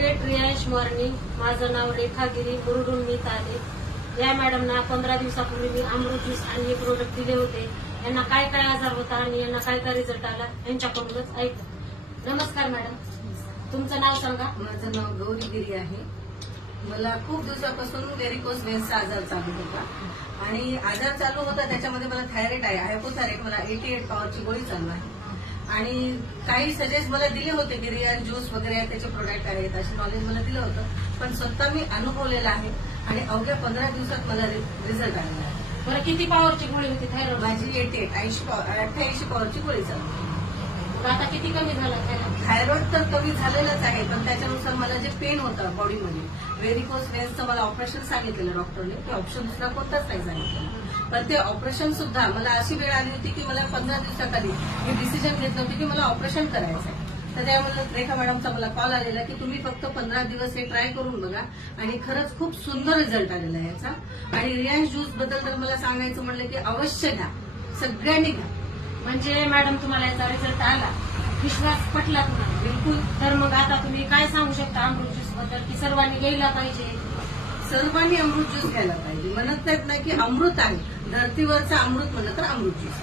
Great Riyansh morning. माझं नाव रेखागिरी, मुरुडून मी आले. या मॅडमना 15 दिवसापूर्वी मी अमृत ज्यूस आणि हे प्रोडक्ट दिले होते. यांना काय काय आजार होता आणि यांना काय काय रिझल्ट आला यांच्याकडूनच ऐकलं. नमस्कार मॅडम, तुमचं नाव सांगा. माझं नाव गौरी गिरी आहे. मला खूप दिवसापासून व्हेरिकोस व्हेन्सचा आजार चालू होता आणि आजार चालू होता त्याच्यामध्ये मला थायरॉइड आहे, हायपोथायरॉइड. मला 88 पॉवरची गोळी चालू आहे आणि काही सजेस्ट मला दिले होते की रियल ज्यूस वगैरे त्याचे प्रोडक्ट आहेत, असे नॉलेज मला दिलं होतं. पण स्वतः मी अनुभवलेलं आहे आणि अवघ्या 15 दिवसात मला रिझल्ट आलेला आहे. बरं, किती पॉवरची गोळी होती थायरॉइड? माझी 88 पॉवरची गोळी चालू आहे. आता किती कमी झाला थायरॉइड? थायरॉइड तर कमी झालेलंच आहे, पण त्याच्यानुसार मला जे पेन होतं बॉडीमध्ये, व्हेरिकोस व्हेन्सचं मला ऑपरेशन सांगितलेलं डॉक्टरने. ते ऑप्शन दुसरा कोणताच नाही सांगितलेलं. पण ते ऑपरेशन सुद्धा मला अशी वेळ आली होती की मला 15 दिवसाखाली मी डिसिजन घेतलं होतं की मला ऑपरेशन करायचं आहे. तर त्यामुळे रेखा मॅडमचा मला कॉल आलेला की तुम्ही फक्त 15 दिवस हे ट्राय करून बघा आणि खरंच खूप सुंदर रिझल्ट आलेला आहे याचा. आणि रियांश ज्यूस बद्दल तर मला सांगायचं म्हणलं की अवश्य घ्या, सगळ्यांनी घ्या. म्हणजे मॅडम तुम्हाला याचा रिझल्ट आला, विश्वास पटला तुम्हाला? बिलकुल. तर मग आता तुम्ही काय सांगू शकता अमृत ज्यूस बद्दल, की सर्वांनी घ्यायला पाहिजे? सर्वांनी अमृत ज्यूस घ्यायला पाहिजे. म्हणत नाहीत ना की अमृत आहे, धरतीवरचं अमृत म्हणलं तर अमृत ज्यूस.